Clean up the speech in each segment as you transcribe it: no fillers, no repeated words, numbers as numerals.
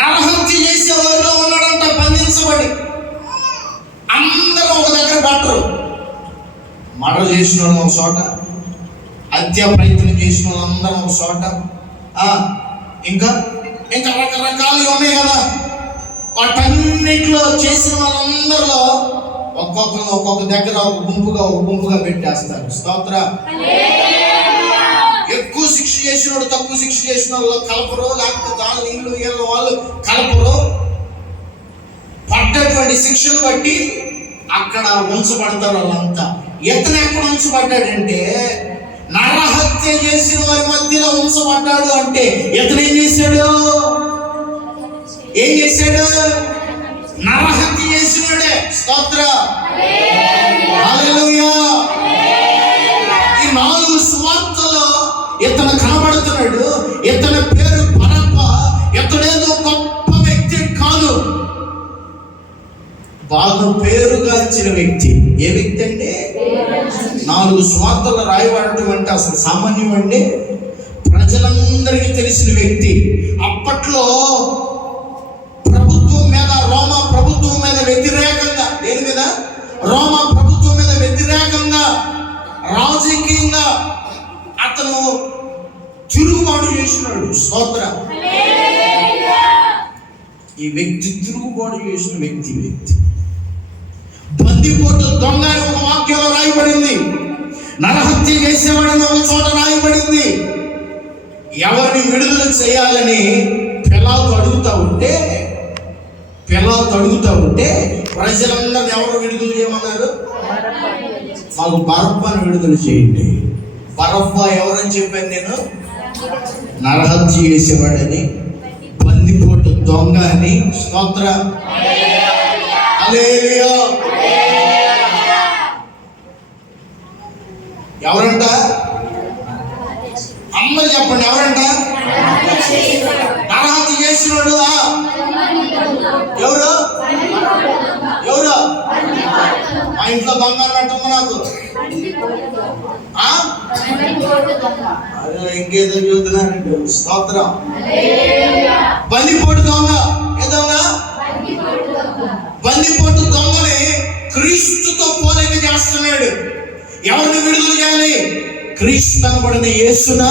నరహత్య చేసే వారిలో ఉన్నాడంట, బంధించబడి. అందరూ ఒక దగ్గర పట్టరు. మర్డర్ చేసిన వాళ్ళు ఒక చోట, హత్యా ప్రయత్నం చేసిన వాళ్ళందరూ ఒక చోట, ఇంకా ఇంకా రకరకాలు ఉన్నాయి కదా. వాటన్నిటిలో చేసిన వాళ్ళందరిలో ఒక్కొక్క దగ్గర ఒక గుంపుగా పెట్టేస్తారు. స్తోత్ర. ఎక్కువ శిక్ష చేసిన వాడు తక్కువ శిక్ష చేసిన వాళ్ళు కలపరు, లేకపోతే దాని నీళ్ళు వాళ్ళు కలపరు. పడ్డటువంటి శిక్షను బట్టి అక్కడ ఉంచబడతారు వాళ్ళంతా. ఇతను ఎక్కడ ఉంచబడ్డాడంటే నరహత్య చేసిన వారి మధ్యలో ఉంచబడ్డాడు. అంటే ఇతను ఏం చేశాడు? నరహత్య చేసినాడే. స్తోత్ర. హల్లెలూయా. ఈ 4 సువార్తల్లో ఇతను కనబడుతున్నాడు. ఇతని పేరు బరబ్బా. ఇతడేదో గొప్ప వ్యక్తి కాదు, బాగా పేరుగాంచిన వ్యక్తి. ఏ వ్యక్తి అంటే 4 సువార్తలు రాయబడటం అసలు సామాన్యం అండి. ప్రజలందరికీ తెలిసిన వ్యక్తి. అప్పట్లో రోమా ప్రభుత్వం మీద వ్యతిరేకంగా, దేని మీద? రోమా ప్రభుత్వం మీద వ్యతిరేకంగా రాజకీయంగా అతను తిరుగుబాటు చేసినాడు. స్తోత్ర. ఈ వ్యక్తి తిరుగుబాటు చేసిన వ్యక్తి. బందిపోటు దొంగ అని ఒక వాక్యంలో రాయబడింది. నరహత్య చేసేవాడని ఒక చోట రాయబడింది. ఎవరిని విడుదల చేయాలని పిలాతు అడుగుతా ఉంటే ప్రజలందరినీ ఎవరు విడుదల చేయమన్నారు? మాకు బరబ్బాను విడుదల చేయండి. బరబ్బా ఎవరని చెప్పాను నేను? నరహత్య చేసేవాడని, బందిపోటు దొంగ అని. స్తోత్ర. హల్లెలూయా. ఎవరంట? అందరూ చెప్పండి, ఎవరంట? నరహత్య చేసినాడు. ఎవరు? మా ఇంట్లో దొంగ అన్నట్టుంది నాకు. ఇంకేదో చూస్తున్నారండి. స్తోత్రం. బందిపోటు దొంగ. ఏదన్నా బందిపోటు దొంగని క్రీస్తుతో పోలిక చేస్తున్నాడు. ఎవరిని విడుదల చేయాలి? క్రీస్తు అనబడిన యేసునా,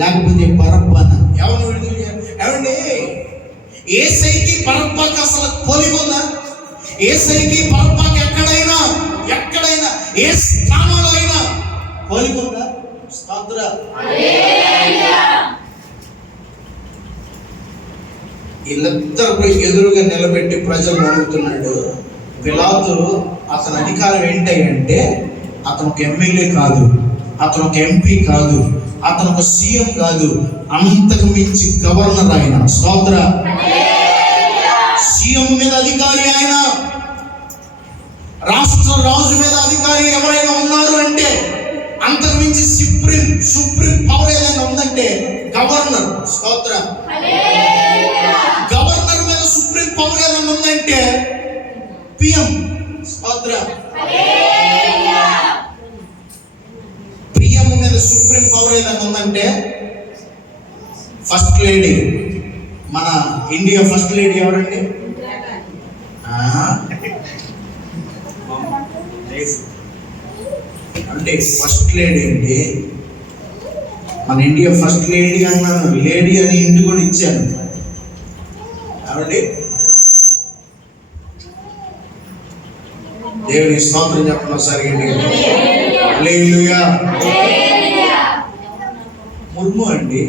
లేకపోతే బరబ్బన? ఎవరిని విడుదల చేయాలి? ఏమండి, యేసయ్యకి బరబ్బకి అసలు పోలిక ఉందా? యేసయ్యకి బరబ్బకి ఎక్కడైనా ఏ స్థానంలో అయినా పోలిక ఉందా? స్తోత్ర. వీళ్ళిద్దరు ఎదురుగా నిలబెట్టి ప్రజలు అడుగుతున్నాడు. పిలాతు అతని అధికారం ఏంటంటే అతను ఒక ఎమ్మెల్యే కాదు, అతను ఒక ఎంపీ కాదు, అతను ఒక సీఎం కాదు, అంతకు మించి గవర్నర్ ఆయన. స్తోత్ర. సీఎం మీద అధికారి ఆయన. రాష్ట్ర రాజు మీద అధికారి ఎవరైనా ఉన్నారు అంటే, అంతకు మించి సుప్రీం పవర్ ఏదైనా ఉందంటే గవర్నర్. స్తోత్ర. గవర్నర్ మీద సుప్రీం పవర్ ఏదైనా ఉందంటే పిఎం. స్తోత్ర. పిఎం మీద సుప్రీం పవర్ ఏదైనా ఉందంటే ఫస్ట్ లేడీ. మన ఇండియా ఫస్ట్ లేడీ ఎవరండి? అంటే ఫస్ట్ లేడీ అండి. మన ఇండియా ఫస్ట్ లేడీ అన్నాను. లేడీ అని ఇంటి కూడా ఇచ్చాను. కాబట్టి దేవుని స్తోత్రం చెప్పడం సరిగ్గా. హల్లెలూయా. ముర్ము అండి.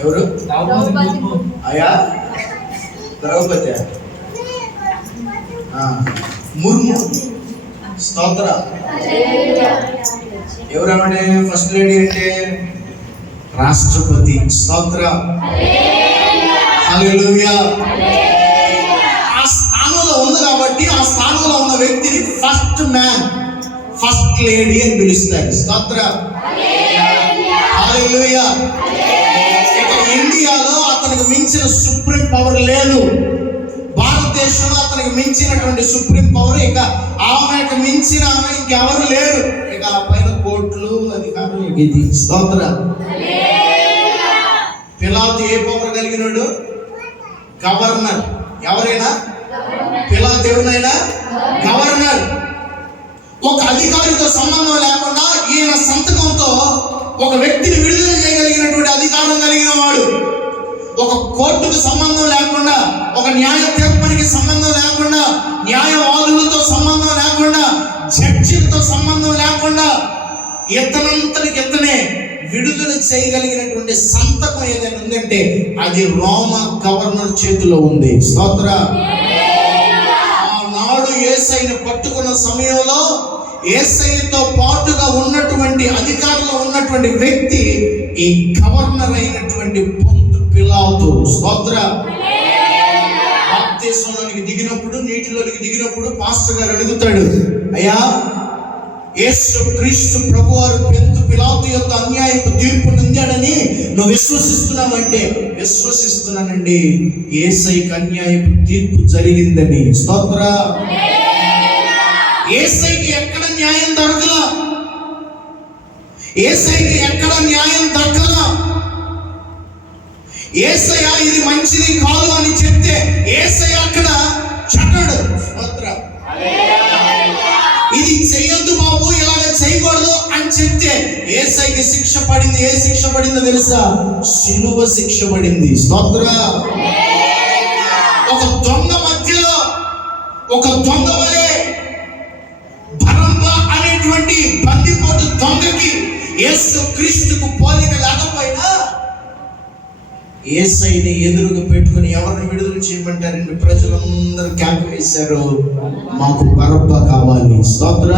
ఎవరు? అయా ద్రౌపది ముర్ము. స్తోత్ర. ఎవరంటే ఫస్ట్ లేడీ అంటే రాష్ట్రపతి. స్తోత్ర. హల్లెలూయా. ఆ స్థానంలో ఉంది కాబట్టి ఆ స్థానంలో ఉన్న వ్యక్తిని ఫస్ట్ మ్యాన్, ఫస్ట్ లేడీ అని పిలుస్తారు. స్తోత్ర. హల్లెలూయా. ఇక ఇండియాలో అతనికి మించిన సుప్రీం పవర్ లేదు. భారతదేశంలో అతనికి మించినటువంటి సుప్రీం పవర్, ఇక ఆమెకు మించిన ఆమె ఇంకెవరు లేరు. ఇక ఆ పైన కోర్టులు, అధికారులు. ఇది స్తోత్ర. పిలాతు ఏ పవర్ కలిగినాడు? గవర్నర్. ఎవరైనా పిలాతు ఎవరినైనా గవర్నర్. ఒక అధికారితో సంబంధం లేకుండా ఈయన సంతకంతో ఒక వ్యక్తిని విడుదల చేయగలిగినటువంటి అధికారం కలిగిన వాడు. ఒక కోర్టుకు సంబంధం లేకుండా, ఒక న్యాయ తీర్పునికి సంబంధం లేకుండా, న్యాయవాదులతో సంబంధం లేకుండా, జడ్జిలతో సంబంధం లేకుండా ఇతనంతటికి ఇతనే విడుదల చేయగలిగినటువంటి సంతకం ఏదైనా ఉందంటే అది రోమ గవర్నర్ చేతిలో ఉంది. స్తోత్ర. ఆనాడు యేసయ్యను పట్టుకున్న సమయంలో యేసయ్యతో పాటుగా ఉన్నటువంటి అధికారంలో ఉన్నటువంటి వ్యక్తి ఈ గవర్నర్ అయినటువంటి పొంతు పిలాతు. స్తోత్ర. బాప్తిస్మలోనికి దిగినప్పుడు, నీటిలోనికి దిగినప్పుడు పాస్టర్ గారు అడుగుతాడు, అయ్యా యేసు క్రీస్తు ప్రభువారు పొంతు పిలాతు యొక్క అన్యాయపు తీర్పు నిందాడని నువ్వు విశ్వసిస్తున్నావంటే, విశ్వసిస్తున్నానండి, యేసయ్యకి అన్యాయపు తీర్పు జరిగిందని. స్తోత్ర. యేసయ్యకి ఎక్కడ న్యాయం దొరకలా, యేసయ్యకి ఎక్కడ న్యాయం దొరకలా. యేసయ్య ఇది మంచిది కాదు అని చెప్తే యేసయ్య అక్కడ చక్కడు. స్తోత్ర. ఇది చెయ్యొద్దు బాబు, ఇలాగ చేయకూడదు అని చెప్తే యేసయ్యకి శిక్ష పడింది. ఏ శిక్ష పడిందో తెలుసా? శిలువ శిక్ష పడింది. స్తోత్ర. ఒక దొంగ మధ్యలో ఒక దొంగ వలె బరబ్బా అనేటువంటి బందిపోటు దొంగకి యేసు క్రీస్తుకు పోలిక లేకపోయినా యేసయ్యని ఎదురుగా పెట్టుకుని ఎవరిని విడుదల చేయమంటారండి? ప్రజలందరూ కేక వేశారు, మాకు బరబ్బా కావాలి. స్తోత్ర.